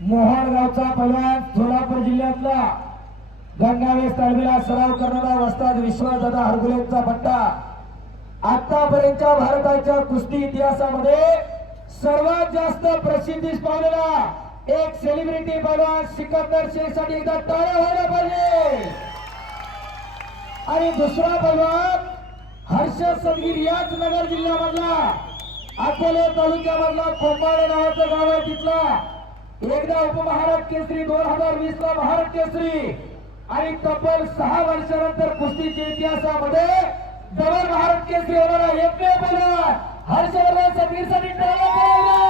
मोहनगावचा पैलवान सोलापूर जिल्ह्यातला गंगावेस तालमीला सराव करणारा वस्ताद विश्वासदादा हरगुलेंचा पट्टा आतापर्यंतच्या भारताच्या कुस्ती इतिहासामध्ये सर्वात जास्त प्रसिद्धीस पावलेला एक सेलिब्रिटी पैलवान सिकंदर शेख साठी एकदा टाळ्या व्हायला पाहिजे। आणि दुसरा पैलवान हर्ष संगीर याच नगर जिल्ह्यामधला अकोले तालुक्यामधला कोंबाळे नावाचं गाव आहे तिथला एकदा उपमहाराष्ट्र केसरी 2020 ला महाराष्ट्र केसरी आणि तब्बल 6 वर्षानंतर कुस्तीच्या इतिहासामध्ये डबल महाराष्ट्र केसरी होणारा एकमेव पैलवान हर्षवर्धन संगीरसाठी टाळ्या वाजवा।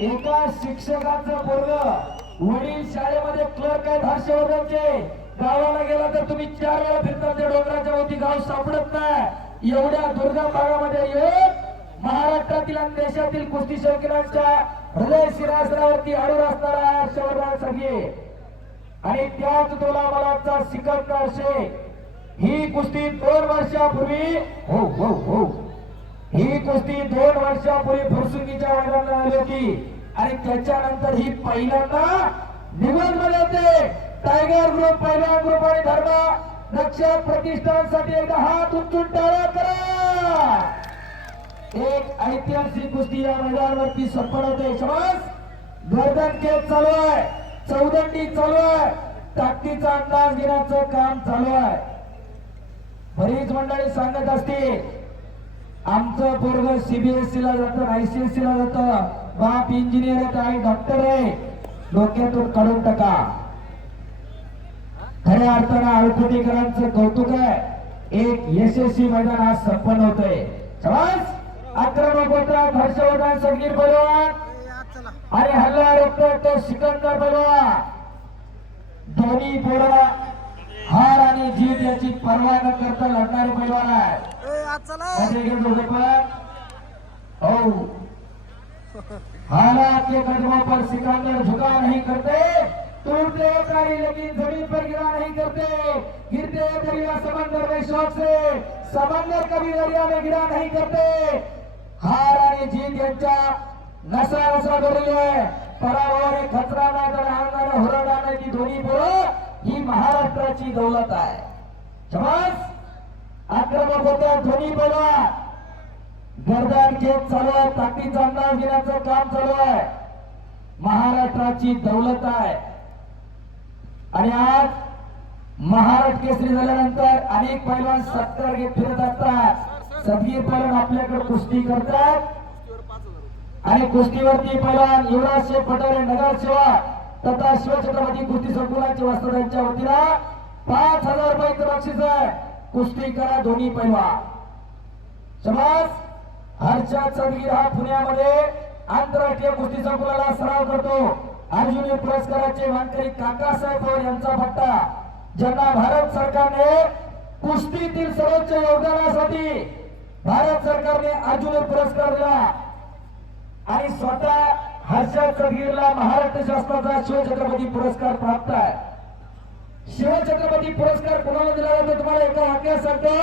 एका शिक्षकाचं पोरग वडील शाळेमध्ये क्लर्क आहेत हर्षवर्धनचे, गावाला गेला तर तुम्ही 4 वेळा फिरता ते डोंगराच्या वरती गाव सापडत नाही। एवढ्या दुर्गम भागामध्ये येऊन महाराष्ट्रातील आणि देशातील कुस्ती शौकीनांच्या हृदय शिरासनावरती अडूर असणारा हर्षवर्धन संगीर आणि त्याच तोलामालाचा सिकंदर शेख ही कुस्ती 2 वर्षापूर्वी ही कुस्ती 2 वर्षापूर्वी फुरसुंगीच्या मैदानात आली होती आणि त्याच्यानंतर ही पहिल्यांदा निवड मध्ये होते। टायगर ग्रुप पहिला ग्रुप आणि धर्म रक्षक प्रतिष्ठानसाठी एकदा हात उचलून टाळ्या करा। एक ऐतिहासिक कुस्ती या मैदानावरती संपन्न होते। समज गर्दन खेळ चालू आहे, चौदंडी चालू आहे, ताकदीचा अंदाज घेण्याचं काम चालू आहे। बरीच मंडळी सांगत असतील आमचं पोरग सीबीएसई ला जातं, आयसीएसई ला जातं, बाप इंजिनियर आहे, आई डॉक्टर आहे, डोक्यातून काढून टाका। खऱ्या अर्थानं अळकुटीकरांचं कौतुक आहे, एक यशस्वी मैदान आज संपन्न होतंय। समज आक्रमक होता हर्षवर्धन संगीर पैलवान आणि हल्ला रोखतो तो सिकंदर पैलवान। दोन्ही पोरं हार आणि जीत याची पर्वा न करता लढणारे पैलवान आहे। हालात के कदमों पर सिकंदर झुका नहीं करते, टूटते तारी लेकिन जमीन पर गिरा नहीं करते, गिरते दरिया समंदर में शौक से, समंदर कभी दरिया में गिरा नहीं करते। हार आणि जीत यांच्या नसा नसा भरली आहे, पराभवाने खचरा नाही तर अंगाने हुरडा नाही। ती दोन्ही पोरं ही महाराष्ट्राची दौलत आहे। समज आक्रमक होत्या दोन्ही पैलवान, गर्दन खेळ चालू आहे, ताकदीचा अंदाज घेण्याचं काम चालू आहे, महाराष्ट्राची दौलत आहे। आणि आज महाराष्ट्र केसरी झाल्यानंतर अनेक पैलवान 70 घेत फिरत असतात। संगीर पैलवान आपल्याकडे कुस्ती करतात आणि कुस्तीवरती पैलवान युवराज शेख पटोले नगरसेवक तथा शिवछत्रपती कुस्ती संकुलाचे वस्तादांच्या वतीला 5000 रुपये बक्षीस आहे। कुस्ती करा दोन्ही पैलवान। समज हर्षद संगीर हा पुण्यामध्ये आंतरराष्ट्रीय कुस्ती संकुलाला सराव करतो। अर्जुनी पुरस्काराचे मानकरी काकासाहेब पवार यांचा पट्टा, ज्यांना भारत सरकारने कुस्तीतील सर्वोच्च योगदानासाठी भारत सरकारने अर्जुनी पुरस्कार दिला आणि स्वतः हर्षद संगीरला महाराष्ट्र शासनाचा शिवछत्रपती पुरस्कार प्राप्त आहे। शिवछत्रपती पुरस्कार कोणाला दिला जातो तुम्हाला एका वाक्यात सांगतो,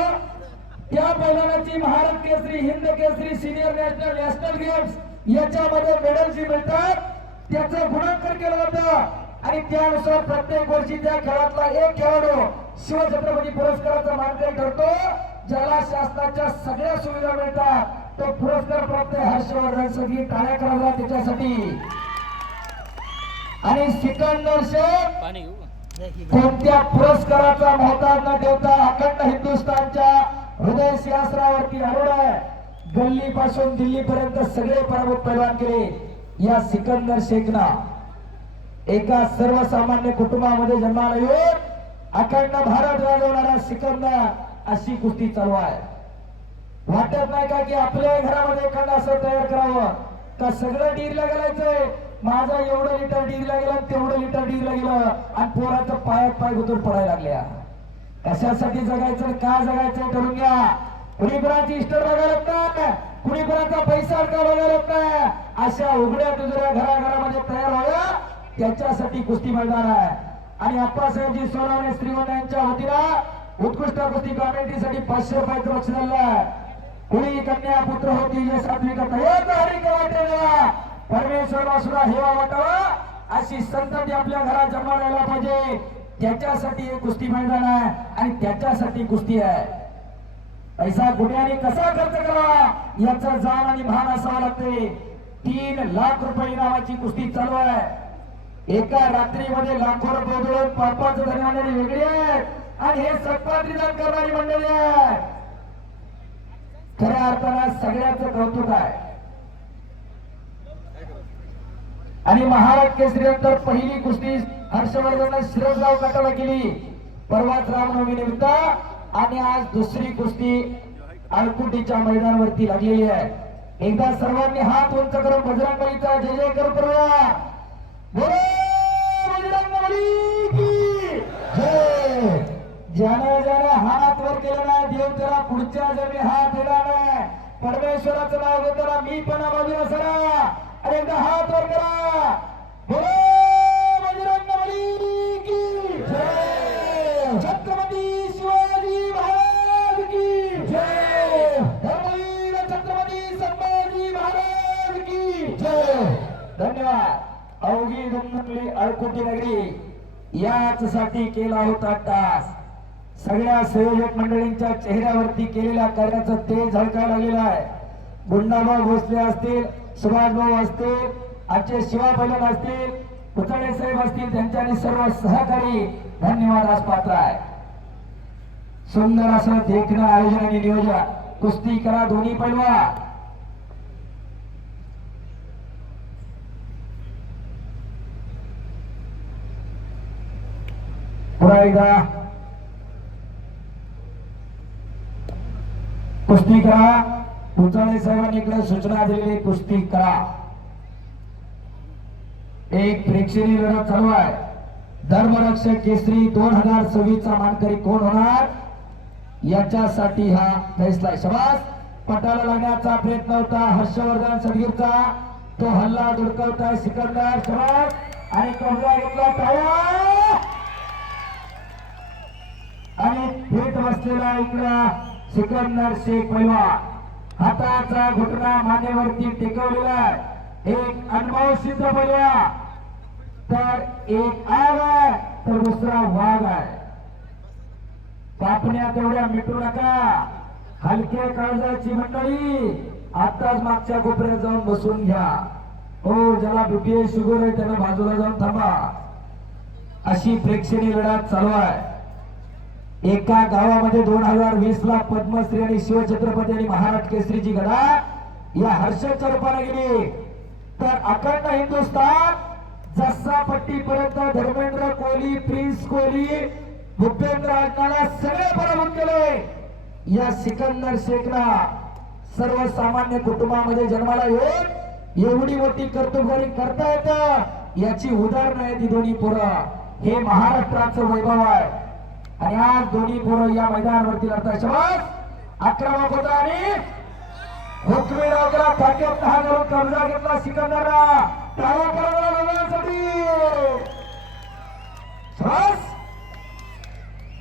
त्या पैलवानाची Maharashtra Kesari, Hind Kesari, senior national games याच्यामध्ये मेडल जी मिळतात त्याचं गुणांकन केलं जातं आणि त्यानुसार प्रत्येक वर्षी त्या खेळातला एक खेळाडू शिवछत्रपती पुरस्काराचा मानकरी ठरतो, ज्याला शासनाच्या सगळ्या सुविधा मिळतात। तो पुरस्कार प्राप्त हर्षवर्धन संगीर, टाळ्या करायला त्याच्यासाठी। आणि सिकंदर शेख कोणत्या पुरस्काराचा मोहताज न ठेवता अखंड हिंदुस्थानच्या हृदय सिंहासनावरती आरूढ आहे। गल्ली पासून दिल्ली पर्यंत सगळे पराभूत पैलवान केले या सिकंदर शेखना। एका सर्वसामान्य कुटुंबामध्ये जन्माला येऊन अखंड भारत गाजवणारा सिकंदर, अशी कुस्ती चालू आहे। वाटत नाही का की आपल्या घरामध्ये एखादा असं तयार करावं का सगळं डीरला गेलायचंय, माझा एवढं लिटर डीरला गेलं, तेवढं लिटर डीरला गेलं आणि पोराचं पायात पाय गुतून पडायला लागल्या। कशासाठी जगायचं, का जगायचं ठरवून घ्या। कुणी कुणाची इस्टर बघायला नाही, कुणी कुणाचा पैसा अडका बघायला नाही। अशा उघड्या तुझ्या घराघरामध्ये तयार व्हाव्या त्याच्यासाठी कुस्ती मैदान आहे। आणि अप्पासाहेबजी सोनवणे श्रीवंत यांच्या वतीला उत्कृष्ट कुस्ती कॉमेंट्रीसाठी 500 रुपये बक्षीस दिलं आहे। कुणी कन्या पुत्र होती जे सात्विक तयार हरी वाटेला परमेश्वरला सुद्धा हेवा वाटावा अशी संतती आपल्या घरात जन्माला यायला पाहिजे. त्याच्यासाठी हे कुस्ती मैदान आहे आणि त्याच्यासाठी कुस्ती आहे. पैसा गुन्ह्याने कसा खर्च करावा याचं जाण आणि भान असावं लागते. 3 लाख रुपये इनामाची कुस्ती चालू आहे. एका रात्रीमध्ये लाखो रुपये मिळून पापाचं धनी मंडळी वेगळी आहे आणि हे सत्पात्रीदान करणारी मंडळी आहे. खऱ्या अर्थानं सगळ्याचं कौतुक आहे. आणि महाराज केसरी नंतर पहिली कुस्ती हर्षवर्धन शिरसगाव गटाला केली परवाच रामनवमी निमित्त आणि आज दुसरी कुस्ती आळकुटीच्या मैदानावरती लागलेली आहे. एकदा सर्वांनी हात उंच करून बजरंगबलीचा जय जय करूया. बोलो बजरंगबली की जय. ज्याने ज्याने हात वर केला नाही देव त्याला पुढच्या जन्मी हात देणार नाही. परमेश्वराचं नाव घेताना मी पण बाजूला सरा आणि एकदा हात वर करा. बोलो बजरंगबली की जय. छत्रपती शिवाजी महाराज की जय. धर्मवीर छत्रपती संभाजी महाराज की जय. धन्यवाद. अवघी दुमदुमली अळकुटी नगरी याच साठी केला होता टास. सगळ्या संयोजक मंडळींच्या चेहऱ्यावरती केलेल्या कार्याचं तेज झळकायला लागलेलं आहे. गुंडाभाऊ भोसले असतील, सुभाषभाऊ असतील, आजचे शिवा पैलवान असतील, पुतळे साहेब असतील, त्यांच्या आणि सर्व सहकारी धन्यवाद आज पात्र आहे. सुंदर असं देखणं आयोजन आणि नियोजन. कुस्ती करा दोन्ही पैलवान. पुन्हा एकदा कुस्ती करा. पुतळे साहेबांनी इकडे सूचना दिलेली कुस्ती करा. एक प्रेक्षणीय लढत चालू आहे. धर्मरक्षक केसरी 2026 चा मानकरी कोण होणार याच्यासाठी हा फैसला आहे. शबास. पटाला लागण्याचा प्रयत्न होता हर्षवर्धन सदगीरचा. तो हल्ला धुडकावताय सिकंदर. शबास. आणि कब्जा घेतला टाळ्या आणि थेट बसलेला इकडा सिकंदर शेख पैलवान. हाताचा घुटना मानेवरती टेकवलेला आहे. एक अनुभव सिद्ध पैलवान तर एक आग आहे तर दुसरा वाघ आहे. कापण्या तेवढ्या मिटू नका. हलक्या काळजाची मंडळी आताच मागच्या कोपऱ्यात जाऊन बसून घ्या. हो ज्याला बीपीए शुगर आहे त्याला बाजूला जाऊन थांबा. अशी प्रेक्षणीय लढत चालू आहे. एका गावामध्ये 2020 ला पद्मश्री आणि शिवछत्रपती आणि महाराज केसरीची गदा या हर्षच्या रूपाने गेली. तर अखंड हिंदुस्थान जसा पट्टीपर्यंत धर्मेंद्र कोहली, प्रिन्स कोहली, भूपेंद्र आडनाला सगळे पराभूत केले. या सिकंदर शेखला सर्वसामान्य कुटुंबामध्ये जन्माला येऊन एवढी मोठी कर्तृत्वगारी करता येतं याची उदाहरणं आहेत ही दोन्ही पोरं. हे महाराष्ट्राचं वैभव आहे. आणि आज दोन्ही पोरं या मैदानावरती लढतात. शबास. आक्रमक होता आणि हुकमी राजाला फाक्यात हा घालून कब्जा घेतला सिकंदरला. टाळ्या करा लढण्यासाठी. शबास.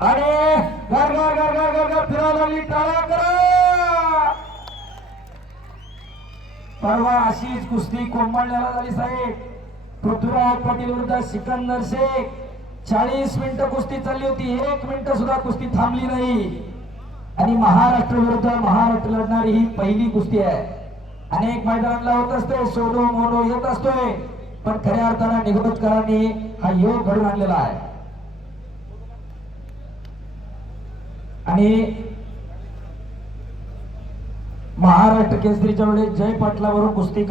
आणि घर घर घर घर घर घर फिरायला लागली. टाळ्या करा. परवा अशीच कुस्ती कोंबडण्याला झाली साहेब. पृथ्वीराज पाटील विरुद्ध सिकंदर शेख. 40 मिनिटं कुस्ती चालली होती. 1 मिनिट सुद्धा कुस्ती थांबली नाही. आणि महाराष्ट्र विरुद्ध महाराष्ट्र लढणारी ही पहिली कुस्ती आहे. अनेक मैदानाला होत असते, सोडो मोनो येत असतोय, पण खऱ्या अर्थानं निगमतकरांनी हा योग घडून आणलेला आहे. आणि महाराष्ट्र केसरीच्या वेळेस जय पाटलावरून कुस्ती